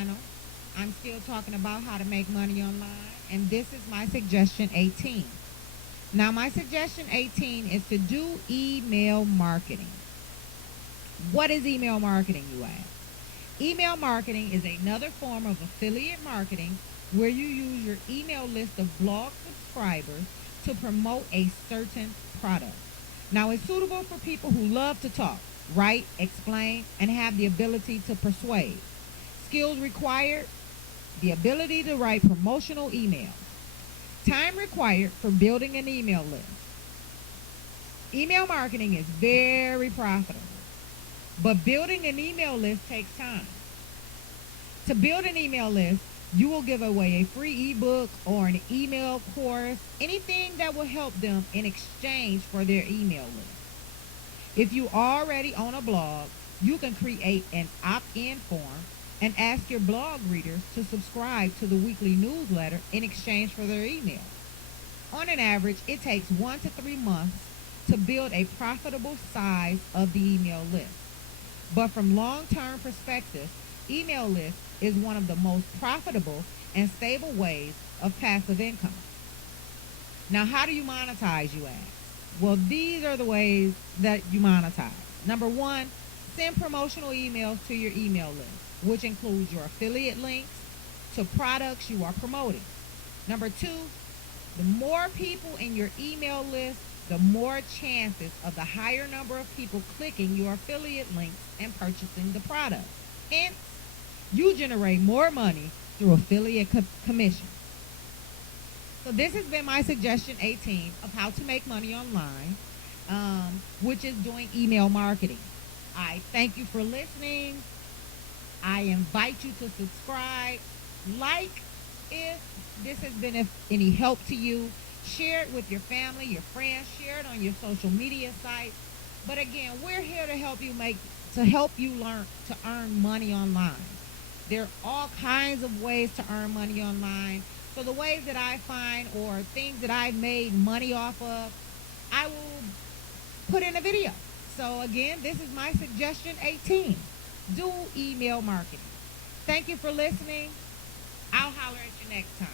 channel. I'm still talking about how to make money online, and this is my suggestion 18. Now, my suggestion 18 is to do email marketing. What is email marketing, you ask? Email marketing is another form of affiliate marketing where you use your email list of blog subscribers to promote a certain product. Now, it's suitable for people who love to talk, write, explain, and have the ability to persuade. Skills required: the ability to write promotional emails. Time required for building an email list. Email marketing is very profitable, but building an email list takes time. To build an email list, you will give away a free ebook or an email course, anything that will help them in exchange for their email list. If you already own a blog, you can create an opt-in form and ask your blog readers to subscribe to the weekly newsletter in exchange for their email. On an average, it takes 1 to 3 months to build a profitable size of the email list. But from long-term perspective, email list is one of the most profitable and stable ways of passive income. Now, how do you monetize, you ask? Well, these are the ways that you monetize. Number one, send promotional emails to your email list, which includes your affiliate links to products you are promoting. Number two, the more people in your email list, the more chances of the higher number of people clicking your affiliate links and purchasing the product. Hence, you generate more money through affiliate commissions. So this has been my suggestion 18 of how to make money online, which is doing email marketing. I thank you for listening. I invite you to subscribe, like if this has been of any help to you. Share it with your family, your friends. Share it on your social media sites. But again, we're here to help you learn to earn money online. There are all kinds of ways to earn money online. So the ways that I find or things that I've made money off of, I will put in a video. So again, this is my suggestion 18. Do email marketing. Thank you for listening. I'll holler at you next time.